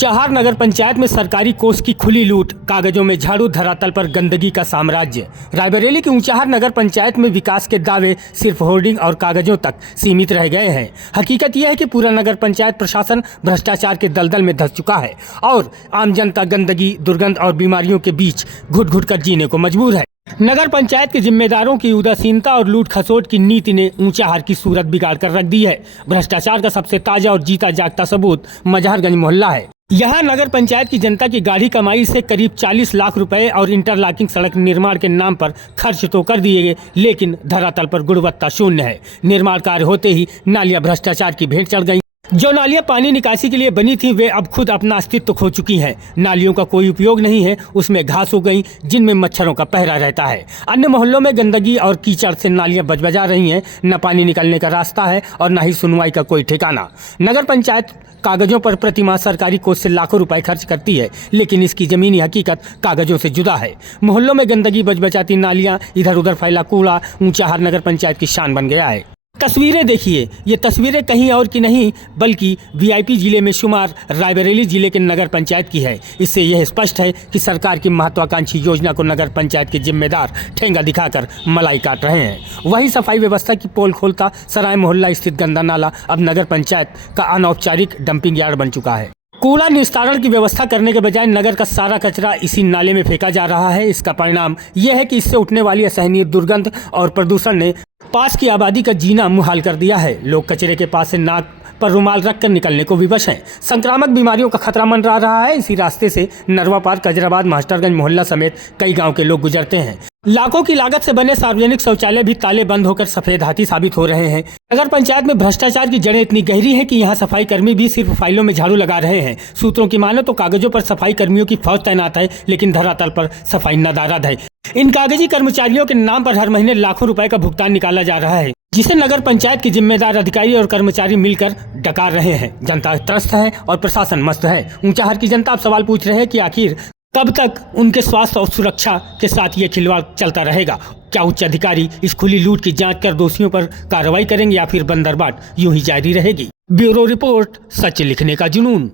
ऊंचाहार नगर पंचायत में सरकारी कोष की खुली लूट, कागजों में झाड़ू, धरातल पर गंदगी का साम्राज्य। रायबरेली की ऊंचाहार नगर पंचायत में विकास के दावे सिर्फ होर्डिंग और कागजों तक सीमित रह गए हैं। हकीकत यह है कि पूरा नगर पंचायत प्रशासन भ्रष्टाचार के दलदल में धंस चुका है और आम जनता गंदगी, दुर्गंध और बीमारियों के बीच घुट घुट कर जीने को मजबूर है। नगर पंचायत के जिम्मेदारों की उदासीनता और लूट खसोट की नीति ने ऊंचाहार की सूरत बिगाड़ कर रख दी है। भ्रष्टाचार का सबसे ताजा और जीता जागता सबूत मजहरगंज मोहल्ला है। यहाँ नगर पंचायत की जनता की गाढ़ी कमाई से करीब 40 लाख रुपए और इंटरलॉकिंग सड़क निर्माण के नाम पर खर्च तो कर दिए गए, लेकिन धरातल पर गुणवत्ता शून्य है। निर्माण कार्य होते ही नालियां भ्रष्टाचार की भेंट चढ़ गई। जो नालियां पानी निकासी के लिए बनी थी वे अब खुद अपना अस्तित्व खो चुकी हैं। नालियों का कोई उपयोग नहीं है, उसमें घास हो गई जिनमें मच्छरों का पहरा रहता है। अन्य मोहल्लों में गंदगी और कीचड़ से नालियां बजबजा रही हैं। न पानी निकलने का रास्ता है और न ही सुनवाई का कोई ठिकाना। नगर पंचायत कागजों पर प्रतिमाह सरकारी कोष से लाखों रुपए खर्च करती है, लेकिन इसकी जमीनी हकीकत कागजों से जुदा है। मोहल्लों में गंदगी, बजबजाती नालियां, इधर उधर फैला कूड़ा ऊंचाहार नगर पंचायत की शान बन गया है। तस्वीरें देखिए, ये तस्वीरें कहीं और की नहीं बल्कि वीआईपी जिले में शुमार रायबरेली जिले के नगर पंचायत की है। इससे यह स्पष्ट है कि सरकार की महत्वाकांक्षी योजना को नगर पंचायत के जिम्मेदार ठेंगा दिखाकर मलाई काट रहे हैं। वहीं सफाई व्यवस्था की पोल खोलता सराय मोहल्ला स्थित गंदा नाला अब नगर पंचायत का अनौपचारिक डंपिंग यार्ड बन चुका है। कूड़ा निस्तारण की व्यवस्था करने के बजाय नगर का सारा कचरा इसी नाले में फेंका जा रहा है। इसका परिणाम यह है कि इससे उठने वाली असहनीय दुर्गंध और प्रदूषण ने पास की आबादी का जीना मुहाल कर दिया है। लोग कचरे के पास से नाक पर रुमाल रखकर निकलने को विवश हैं। संक्रामक बीमारियों का खतरा मंडरा रहा है। इसी रास्ते से नरवा पार्क, कजराबाद, मास्टरगंज मोहल्ला समेत कई गांव के लोग गुजरते हैं। लाखों की लागत से बने सार्वजनिक शौचालय भी ताले बंद होकर सफेद हाथी साबित हो रहे हैं। नगर पंचायत में भ्रष्टाचार की जड़ें इतनी गहरी हैं कि यहाँ सफाई कर्मी भी सिर्फ फाइलों में झाड़ू लगा रहे हैं। सूत्रों की माने तो कागजों पर सफाई कर्मियों की फौज तैनात है, लेकिन धरातल पर सफाई नदारद है। इन कागजी कर्मचारियों के नाम पर हर महीने लाखों रुपए का भुगतान निकाला जा रहा है, जिसे नगर पंचायत के जिम्मेदार अधिकारी और कर्मचारी मिलकर डकार रहे हैं। जनता त्रस्त है और प्रशासन मस्त है। ऊंचाहार की जनता अब सवाल पूछ रहे हैं कि आखिर कब तक उनके स्वास्थ्य और सुरक्षा के साथ ये खिलवाड़ चलता रहेगा। क्या उच्च अधिकारी इस खुली लूट की जांच कर दोषियों पर कार्रवाई करेंगे या फिर बंदरबाट यूं ही जारी रहेगी। ब्यूरो रिपोर्ट, सच लिखने का जुनून।